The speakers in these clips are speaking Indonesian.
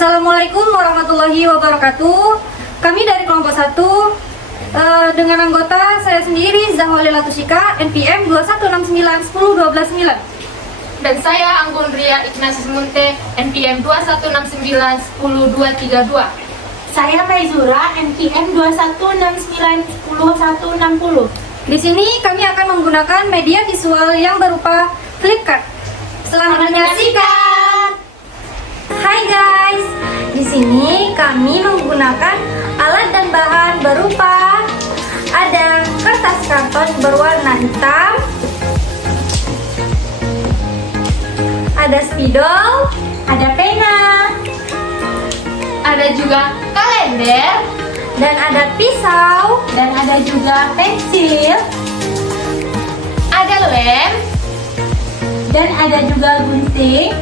Assalamualaikum warahmatullahi wabarakatuh. Kami dari kelompok 1 dengan anggota saya sendiri Zahwalila Tushika, NPM 21691012 Dan saya Anggun Ria Ignatius Munte, NPM 2169102232. Saya Maizura, NPM 2169106160. Di sini kami akan menggunakan media visual yang berupa flipchart. Selamat menyaksikan. Hai guys, di sini kami menggunakan alat dan bahan berupa ada kertas karton berwarna hitam, ada spidol, ada pena, Ada juga kalender, dan ada pisau, Dan ada juga pensil, ada lem, dan ada juga gunting,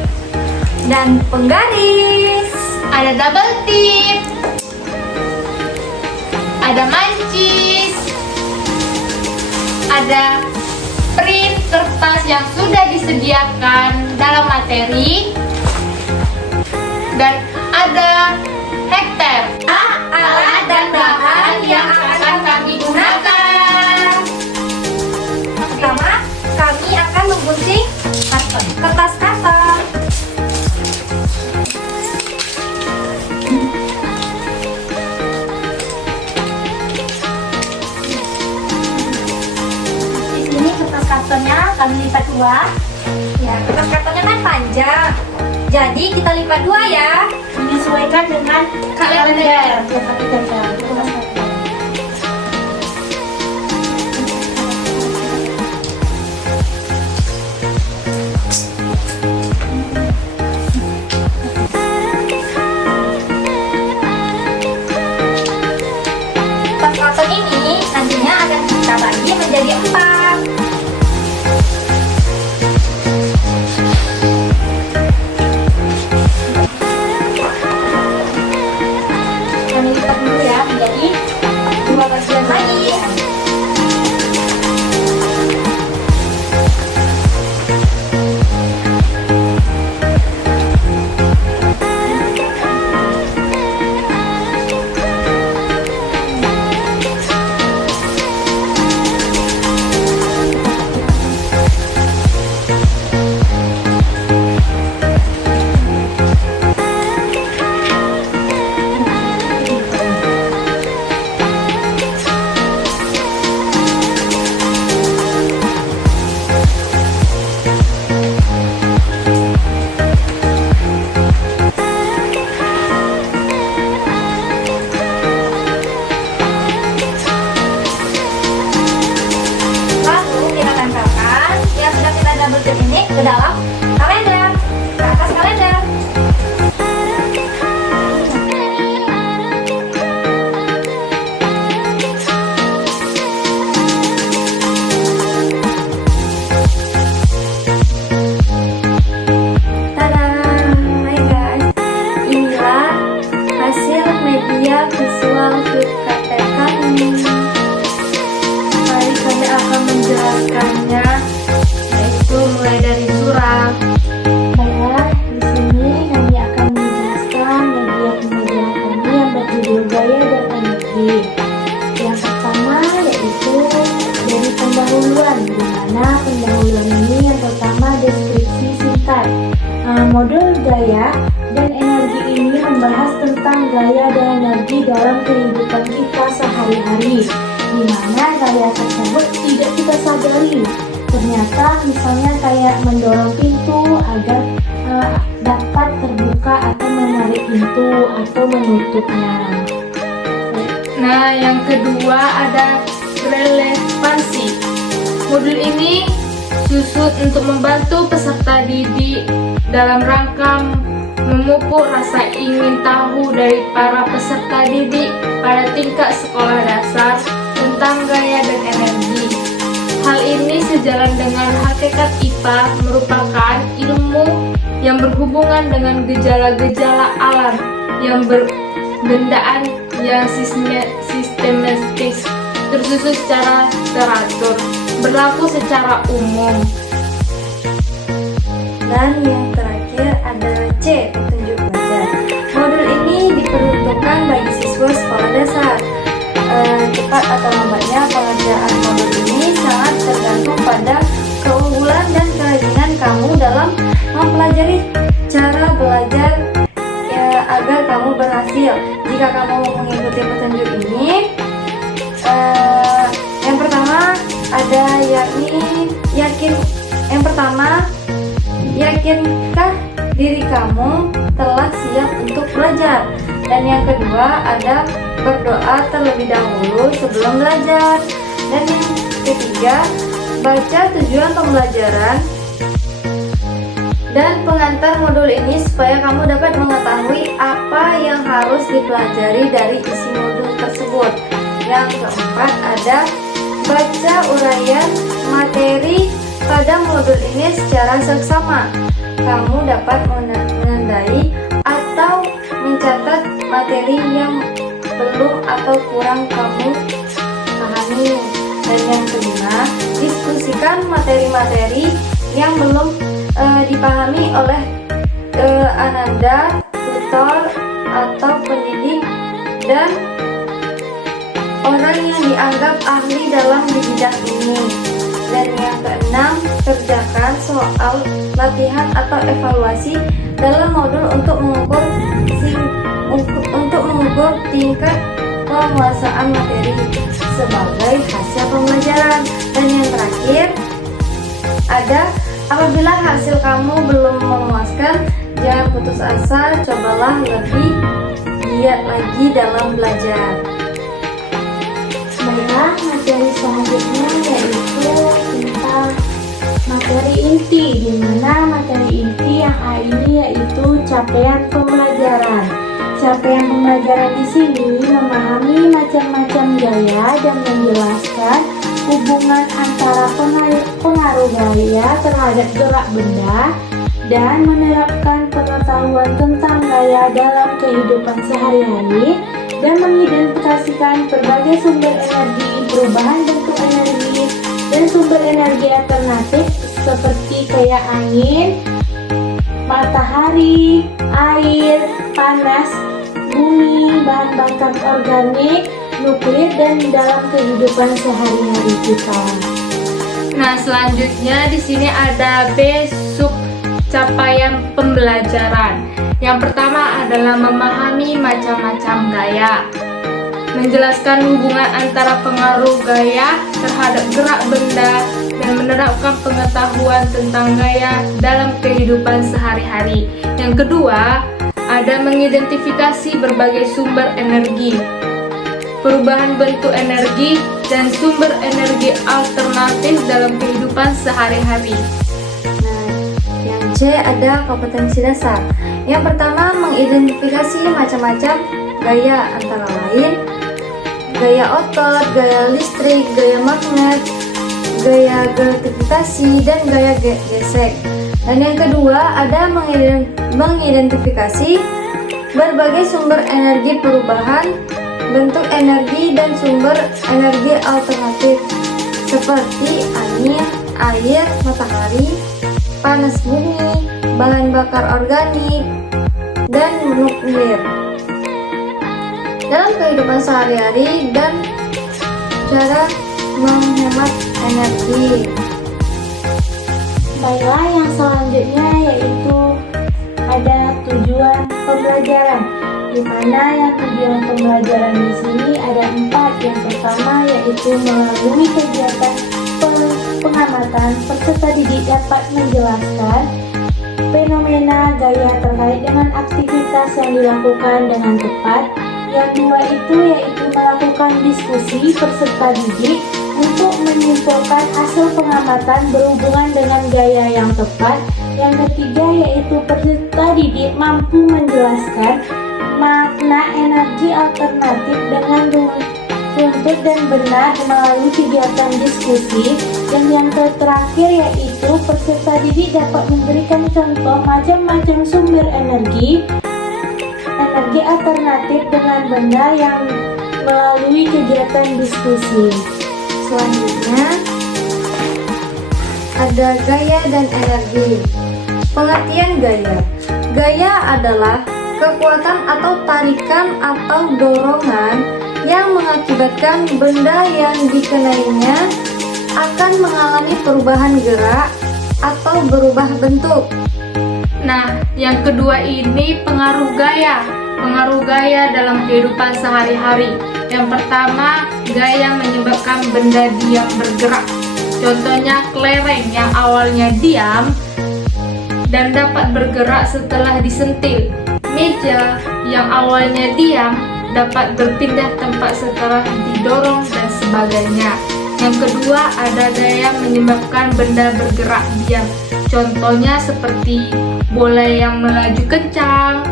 dan penggaris. ada double tip, ada mancis, ada print kertas yang sudah disediakan dalam materi, dan ada hektar Alat dan bahan yang akan kami gunakan. Pertama, kami akan menggunting kertas karton. di sini kertas kartonnya kami lipat dua. Ya, kertas kartonnya kan panjang, jadi kita lipat 2 ya. Menyesuaikan dengan Kalender. Ya, satu gambar. Kertas karton ini nantinya akan kita bagi menjadi 4. Kami lipat dulu ya menjadi 2 bagian lagi. Lalu kita tempelkan yang sudah kita double tip ini ke dalam kalender, ke atas kalender. Tada! Hai guys, inilah hasil media visual flipchart kami. Mari kami akan menjelaskannya, yaitu mulai dari surat. Baiklah, di sini kami akan menjelaskan media pembelajaran kami yang berjudul Gaya dan Energi. Yang pertama yaitu dari pendahuluan, di mana pendahuluan ini yang pertama deskripsi singkat. Modul gaya dan energi ini membahas tentang gaya dan energi dalam kehidupan kita sehari-hari, di mana gaya tersebut tidak kita sadari. Ternyata misalnya kayak mendorong pintu agar dapat terbuka atau menarik pintu atau menutupnya. Nah, yang kedua ada relevansi. Modul ini susun untuk membantu peserta didik dalam rangka memupuk rasa ingin tahu dari para peserta didik pada tingkat sekolah dasar tentang gaya dan energi. Hal ini sejalan dengan hakikat IPA merupakan ilmu yang berhubungan dengan gejala-gejala alam yang berbendaan yang sistematis, tersusun secara teratur, berlaku secara umum. Dan yang terakhir adalah C, petunjuk belajar. Modul kamu berhasil. Jika kamu mengikuti petunjuk ini, yang pertama ada yakinkah diri kamu telah siap untuk belajar? Dan yang kedua ada berdoa terlebih dahulu sebelum belajar. Dan yang ketiga, baca tujuan pembelajaran dan pengantar modul ini supaya kamu dapat mengetahui apa yang harus dipelajari dari isi modul tersebut. Yang keempat ada baca uraian materi pada modul ini secara seksama. Kamu dapat menandai atau mencatat materi yang belum atau kurang kamu pahami. Dan yang kelima, diskusikan materi-materi yang belum dipahami oleh Ananda, tutor atau pendidik dan orang yang dianggap ahli dalam bidang ini. Dan yang keenam, kerjakan soal latihan atau evaluasi dalam modul untuk mengukur tingkat penguasaan materi sebagai hasil pembelajaran. Dan yang terakhir ada, apabila hasil kamu belum memuaskan, jangan putus asa, cobalah lebih giat lagi dalam belajar. Baiklah, materi selanjutnya yaitu tentang materi inti, di mana materi inti yang A ini yaitu capaian pembelajaran. Capaian pembelajaran di sini memahami macam-macam gaya dan menjelaskan hubungan antara pengaruh gaya terhadap gerak benda dan menerapkan pengetahuan tentang gaya dalam kehidupan sehari-hari dan mengidentifikasikan berbagai sumber energi, perubahan bentuk energi, dan sumber energi alternatif seperti kayak angin, matahari, air, panas, bumi, bahan bakar organik, nuklir, dan dalam kehidupan sehari-hari kita. Nah, selanjutnya di sini ada B sub capaian pembelajaran. Yang pertama adalah memahami macam-macam gaya. Menjelaskan hubungan antara pengaruh gaya terhadap gerak benda dan menerapkan pengetahuan tentang gaya dalam kehidupan sehari-hari. Yang kedua, ada mengidentifikasi berbagai sumber energi, perubahan bentuk energi, dan sumber energi alternatif dalam kehidupan sehari-hari. Nah, yang C ada kompetensi dasar. Yang pertama, mengidentifikasi macam-macam gaya, antara lain gaya otot, gaya listrik, gaya magnet, gaya gravifikasi, dan gaya gesek. Dan yang kedua ada mengidentifikasi berbagai sumber energi perubahan bentuk energi dan sumber energi alternatif seperti angin, air, matahari, panas bumi, bahan bakar organik, dan nuklir dalam kehidupan sehari-hari dan cara menghemat energi. Baiklah, yang selanjutnya yaitu ada tujuan pembelajaran, di mana yang tujuan pembelajaran di sini ada 4. Yang pertama yaitu melalui kegiatan pengamatan, peserta didik dapat menjelaskan fenomena gaya terkait dengan aktivitas yang dilakukan dengan tepat. Yang dua itu yaitu melakukan diskusi peserta didik untuk menyimpulkan hasil pengamatan berhubungan dengan gaya yang tepat. Yang ketiga yaitu peserta didik mampu menjelaskan makna energi alternatif dengan runtut dan benar melalui kegiatan diskusi. Dan yang terakhir yaitu peserta didik dapat memberikan contoh macam-macam sumber energi alternatif dengan benar yang melalui kegiatan diskusi. Selanjutnya ada gaya dan energi. Pengertian gaya. Gaya adalah kekuatan atau tarikan atau dorongan yang mengakibatkan benda yang dikenainya akan mengalami perubahan gerak atau berubah bentuk. Nah, yang kedua ini pengaruh gaya. Pengaruh gaya dalam kehidupan sehari-hari. Yang pertama, gaya menyebabkan benda diam bergerak. Contohnya kelereng yang awalnya diam dan dapat bergerak setelah disentil. Meja yang awalnya diam dapat berpindah tempat setelah didorong dan sebagainya. Yang kedua, ada gaya menyebabkan benda bergerak diam. Contohnya seperti bola yang melaju kencang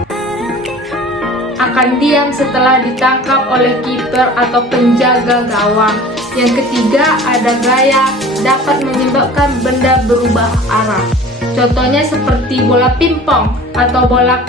akan diam setelah ditangkap oleh kiper atau penjaga gawang. Yang ketiga, ada gaya dapat menyebabkan benda berubah arah. Contohnya seperti bola pingpong atau bola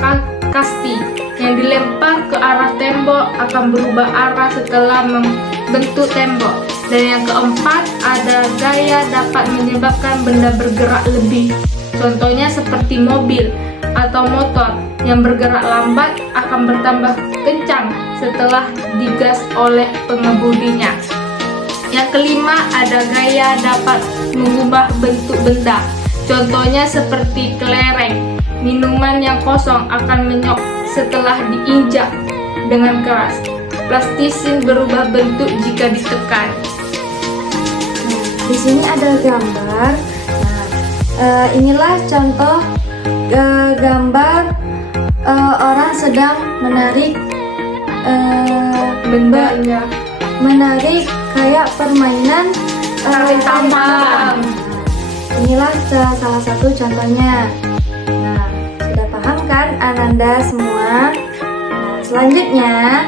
kasti yang dilempar ke arah tembok akan berubah arah setelah membentuk tembok. Dan yang keempat, ada gaya dapat menyebabkan benda bergerak lebih. Contohnya seperti mobil atau motor yang bergerak lambat akan bertambah kencang setelah digas oleh pengemudinya. Yang kelima, ada gaya dapat mengubah bentuk benda. Contohnya seperti kelereng. Minuman yang kosong akan menyok setelah diinjak dengan keras. Plastisin berubah bentuk jika ditekan. Di sini ada gambar. Inilah contoh gambar orang sedang menarik Bendanya menarik kayak permainan tarik tambang. Inilah salah satu contohnya. Nah, sudah paham kan Ananda semua? Nah, selanjutnya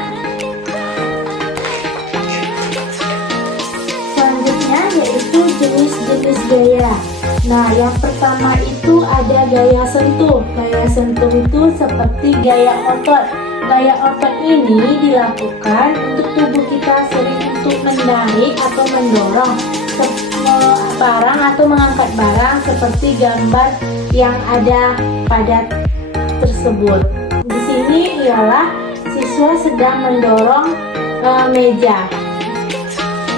yaitu jenis-jenis gaya. Nah, yang pertama itu ada gaya sentuh. Gaya sentuh itu seperti gaya otot. Gaya otot ini dilakukan untuk tubuh kita sering untuk menarik atau mendorong barang atau mengangkat barang seperti gambar yang ada pada tersebut. Di sini ialah siswa sedang mendorong meja.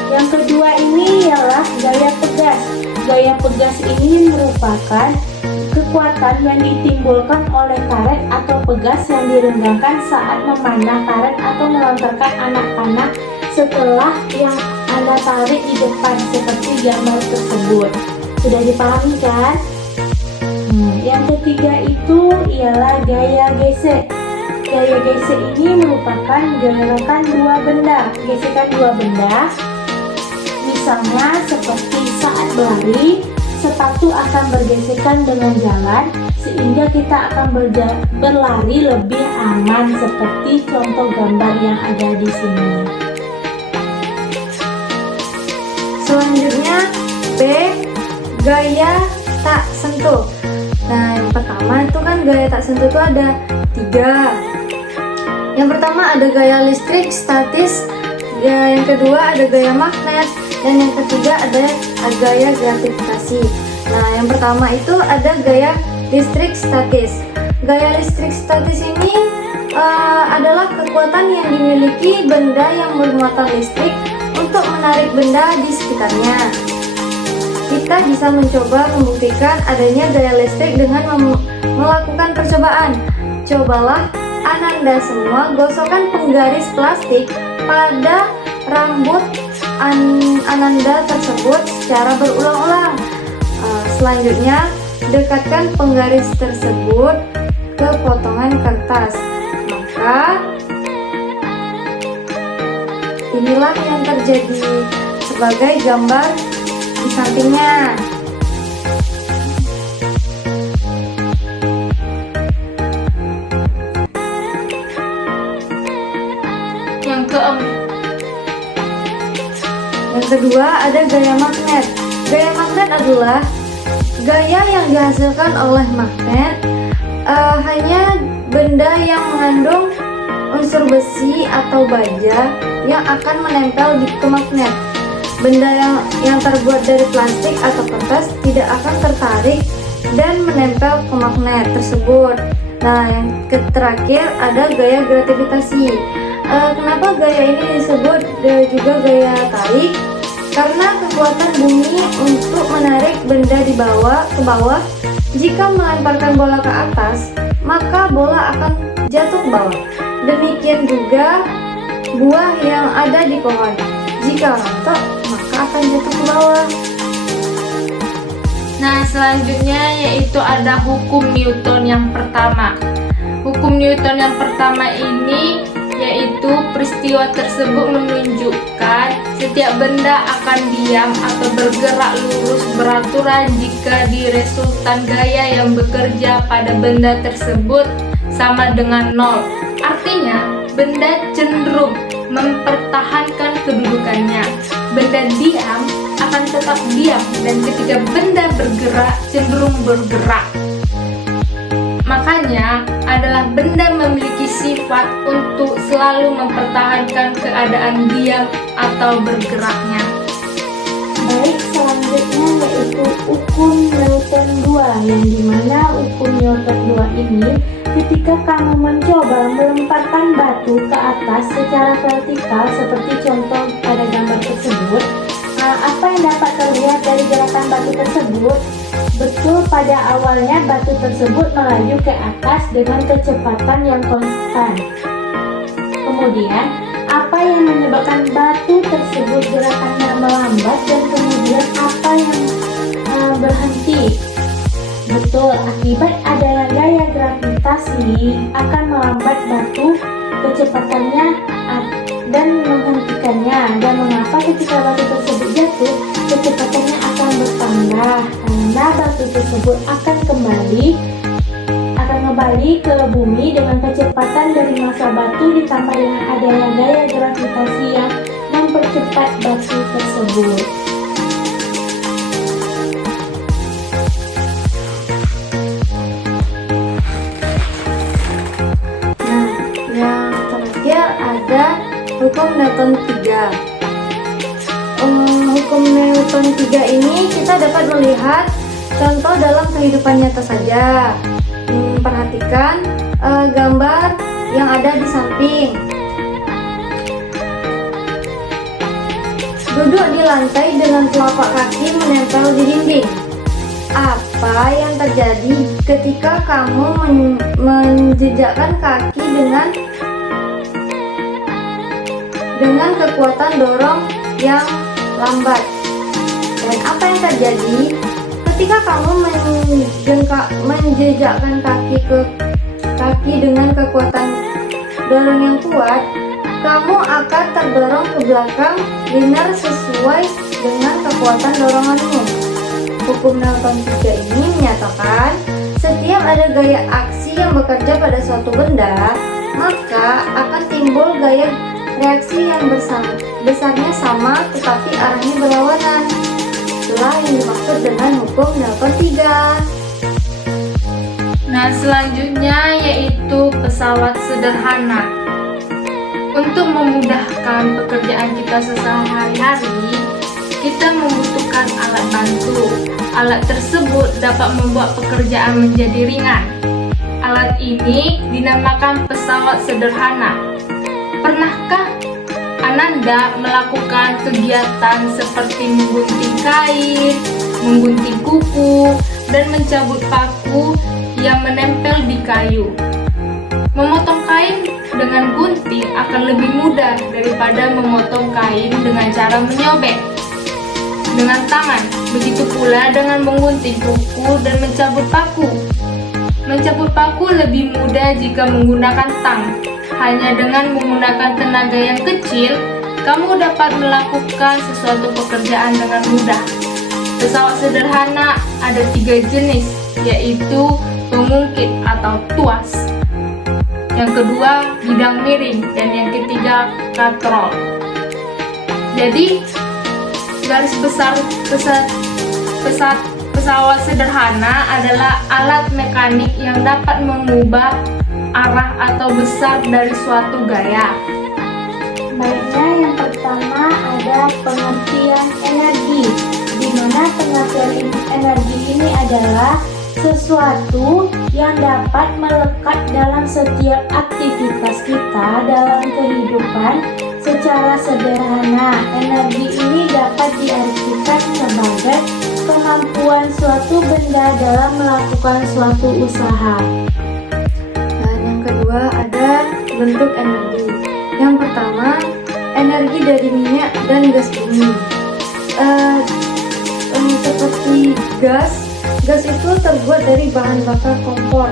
Yang kedua ini ialah gaya pegas. Gaya pegas ini merupakan kekuatan yang ditimbulkan oleh karet atau pegas yang direnggangkan saat memanah karet atau melontarkan anak panah setelah yang Anda tarik di depan seperti gambar tersebut. Sudah dipahami kan? Yang ketiga itu ialah gaya gesek. Gaya gesek ini merupakan gesekan dua benda. Misalnya seperti saat berlari, sepatu akan bergesekan dengan jalan sehingga kita akan berlari lebih aman seperti contoh gambar yang ada di sini. Selanjutnya B, gaya tak sentuh. Nah, yang pertama itu kan gaya tak sentuh itu ada 3. Yang pertama ada gaya listrik statis, yang kedua ada gaya magnet, dan yang ketiga ada gaya gravifikasi. Nah, yang pertama itu ada gaya listrik statis. Gaya listrik statis ini adalah kekuatan yang dimiliki benda yang bermuatan listrik untuk menarik benda di sekitarnya. Kita bisa mencoba membuktikan adanya gaya listrik dengan melakukan percobaan. Cobalah Ananda semua gosokkan penggaris plastik pada rambut Ananda tersebut secara berulang-ulang. Selanjutnya, dekatkan penggaris tersebut ke potongan kertas. Maka inilah yang terjadi sebagai gambar di sampingnya. Yang kedua ada gaya magnet. Gaya magnet adalah gaya yang dihasilkan oleh magnet. Hanya benda yang mengandung unsur besi atau baja yang akan menempel ke magnet. Benda yang terbuat dari plastik atau kertas tidak akan tertarik dan menempel ke magnet tersebut. Nah, yang terakhir ada gaya gratifikasi. Kenapa gaya ini disebut juga gaya tarik? Karena kekuatan bumi untuk menarik benda ke bawah. Jika melemparkan bola ke atas, maka bola akan jatuh ke bawah. Demikian juga buah yang ada di pohon. Jika rontok, maka akan jatuh ke bawah. Nah, selanjutnya yaitu ada hukum Newton yang pertama. Hukum Newton yang pertama ini yaitu peristiwa tersebut menunjukkan setiap benda akan diam atau bergerak lurus beraturan jika di resultan gaya yang bekerja pada benda tersebut sama dengan nol. Artinya, benda cenderung mempertahankan kedudukannya. Benda diam akan tetap diam, dan ketika benda bergerak cenderung bergerak. Makanya adalah benda memiliki sifat untuk selalu mempertahankan keadaan diam atau bergeraknya. Baik, selanjutnya yaitu hukum Newton 2, yang dimana hukum Newton 2 ini ketika kamu mencoba melemparkan batu ke atas secara vertikal seperti contoh pada gambar tersebut, apa yang dapat terlihat dari gerakan batu tersebut? Betul, pada awalnya batu tersebut melaju ke atas dengan kecepatan yang konstan. Kemudian, apa yang menyebabkan batu tersebut gerakannya melambat, dan kemudian apa yang berhenti? Betul, akibat adanya gaya gravitasi akan melambat batu kecepatannya dan menghentikannya. Dan mengapa ketika batu tersebut jatuh, kecepatannya akan bertambah? Karena batu tersebut akan kembali ke bumi dengan kecepatan dari massa batu ditambah dengan adanya gaya gravitasi yang mempercepat batu tersebut. Nah, yang terakhir ada hukum Newton 3. Hukum Newton 3 ini kita dapat melihat contoh dalam kehidupan nyata saja. Perhatikan gambar yang ada di samping. Duduk di lantai dengan telapak kaki menempel di dinding. Apa yang terjadi ketika kamu menjejakkan kaki dengan kekuatan dorong yang lambat? Dan apa yang terjadi ketika kamu menjejakkan kaki dengan kekuatan dorong yang kuat? Kamu akan terdorong ke belakang linear sesuai dengan kekuatan doronganmu. Hukum Newton 3 ini menyatakan setiap ada gaya aksi yang bekerja pada suatu benda, maka akan timbul gaya reaksi yang besarnya sama tetapi arahnya berlawanan. Itulah yang dimaksud dengan hukum Newton 3. Nah, selanjutnya yaitu pesawat sederhana. Untuk memudahkan pekerjaan kita sehari-hari, kita membutuhkan alat bantu. Alat tersebut dapat membuat pekerjaan menjadi ringan. Alat ini dinamakan pesawat sederhana. Pernahkah Ananda melakukan kegiatan seperti menggunting kain, menggunting kuku, dan mencabut paku yang menempel di kayu? Memotong kain dengan gunting akan lebih mudah daripada memotong kain dengan cara menyobek dengan tangan. Begitu pula dengan menggunting kuku dan mencabut paku. Mencabut paku lebih mudah jika menggunakan tang. Hanya dengan menggunakan tenaga yang kecil, kamu dapat melakukan sesuatu pekerjaan dengan mudah. Pesawat sederhana ada 3 jenis, yaitu pengungkit atau tuas. Yang kedua, bidang miring, dan yang ketiga, katrol. Jadi, garis besar pesawat sederhana adalah alat mekanik yang dapat mengubah arah atau besar dari suatu gaya. Baiknya, yang pertama ada pengertian energi, di mana pengertian energi ini adalah sesuatu yang dapat melekat dalam setiap aktivitas kita dalam kehidupan secara sederhana. Energi ini dapat diartikan sebagai kemampuan suatu benda dalam melakukan suatu usaha. Dan yang kedua ada bentuk energi. Yang pertama, energi dari minyak dan gas bumi. Seperti gas itu terbuat dari bahan bakar kompor.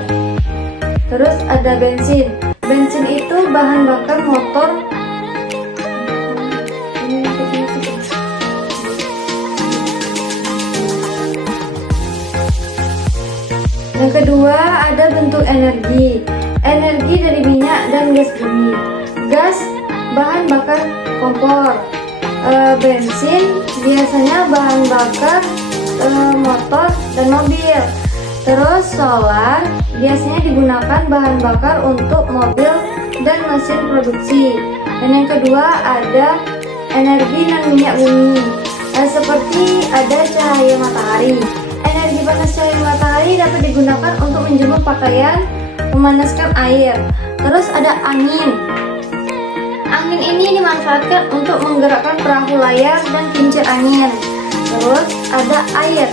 Terus ada bensin. Bensin itu bahan bakar motor. Yang kedua, ada bentuk energi. Energi dari minyak dan gas bumi. Gas bahan bakar kompor. Bensin biasanya bahan bakar motor dan mobil. Terus solar biasanya digunakan bahan bakar untuk mobil dan mesin produksi. Dan yang kedua ada energi non minyak bumi. Seperti ada cahaya matahari. Energi panas cahaya matahari dapat digunakan untuk menjemur pakaian, memanaskan air. Terus ada angin. Angin ini dimanfaatkan untuk menggerakkan perahu layar dan kincir angin. Terus ada air.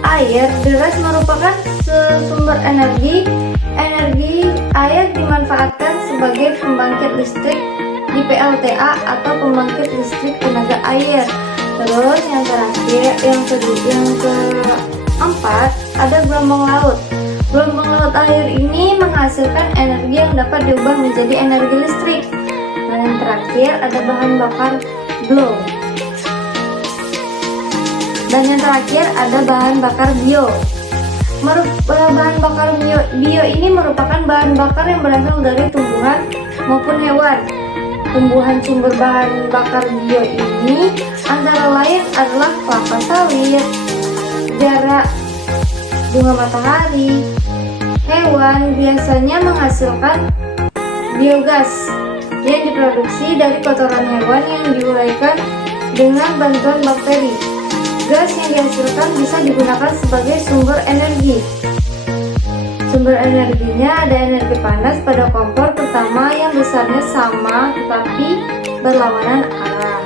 Air deras merupakan sumber energi. Energi air dimanfaatkan sebagai pembangkit listrik di PLTA atau pembangkit listrik tenaga air. Terus yang terakhir, yang keempat, ada gelombang laut. Gelombang laut air ini menghasilkan energi yang dapat diubah menjadi energi listrik. Dan yang terakhir ada bahan bakar blow. Dan yang terakhir ada bahan bakar bio. Bahan bakar bio ini merupakan bahan bakar yang berasal dari tumbuhan maupun hewan. Tumbuhan sumber bahan bakar bio ini antara lain adalah kelapa sawit, jarak, bunga matahari. Hewan biasanya menghasilkan biogas yang diproduksi dari kotoran hewan yang diuraikan dengan bantuan bakteri. Gas yang dihasilkan bisa digunakan sebagai sumber energi. Sumber energinya ada energi panas pada kompor pertama yang besarnya sama tetapi berlawanan arah.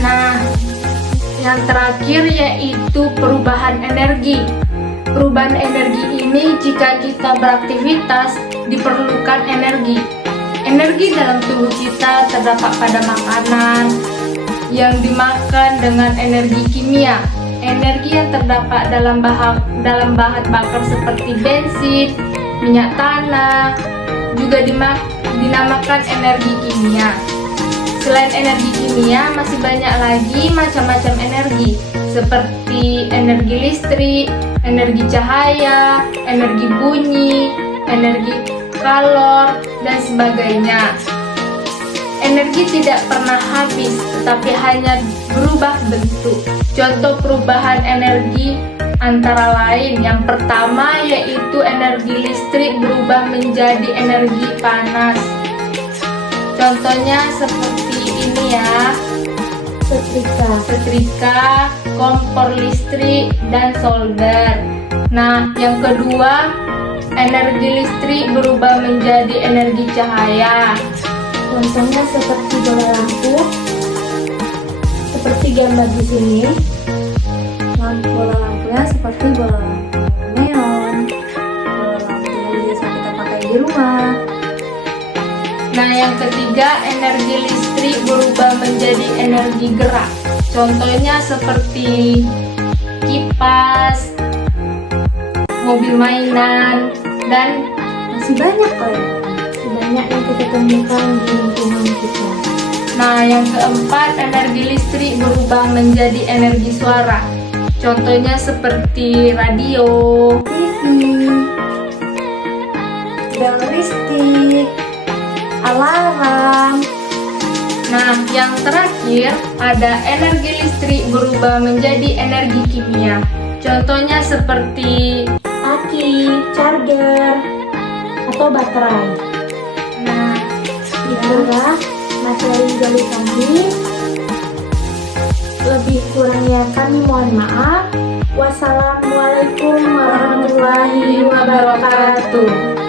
Nah, yang terakhir yaitu perubahan energi. Perubahan energi ini jika kita beraktivitas diperlukan energi. Energi dalam tubuh kita terdapat pada makanan yang dimakan dengan energi kimia. Energi yang terdapat dalam bahan bakar seperti bensin, minyak tanah juga dinamakan energi kimia. Selain energi kimia, masih banyak lagi macam-macam energi seperti energi listrik, energi cahaya, energi bunyi, energi kalor, dan sebagainya. Energi tidak pernah habis, tetapi hanya berubah bentuk. Contoh perubahan energi antara lain, yang pertama yaitu energi listrik berubah menjadi energi panas. Contohnya seperti ini ya, setrika, kompor listrik, dan solder. Nah, yang kedua, energi listrik berubah menjadi energi cahaya. Contohnya seperti bola lampu, seperti gambar di sini. Bola lampunya seperti bola lampu neon, bola lampu yang biasa kita pakai di rumah. Nah, yang ketiga, energi listrik berubah menjadi energi gerak. Contohnya seperti kipas, mobil mainan, dan Masih banyak kok ya. banyak yang kita temukan di lingkungan kita. nah, yang keempat, energi listrik berubah menjadi energi suara. Contohnya seperti radio, TV, bel listrik, alarm. Nah, yang terakhir ada energi listrik berubah menjadi energi kimia. Contohnya seperti Aki, charger, atau baterai. nah, Itulah materi dari kami. Lebih kurangnya kami mohon maaf. Wassalamualaikum warahmatullahi wabarakatuh.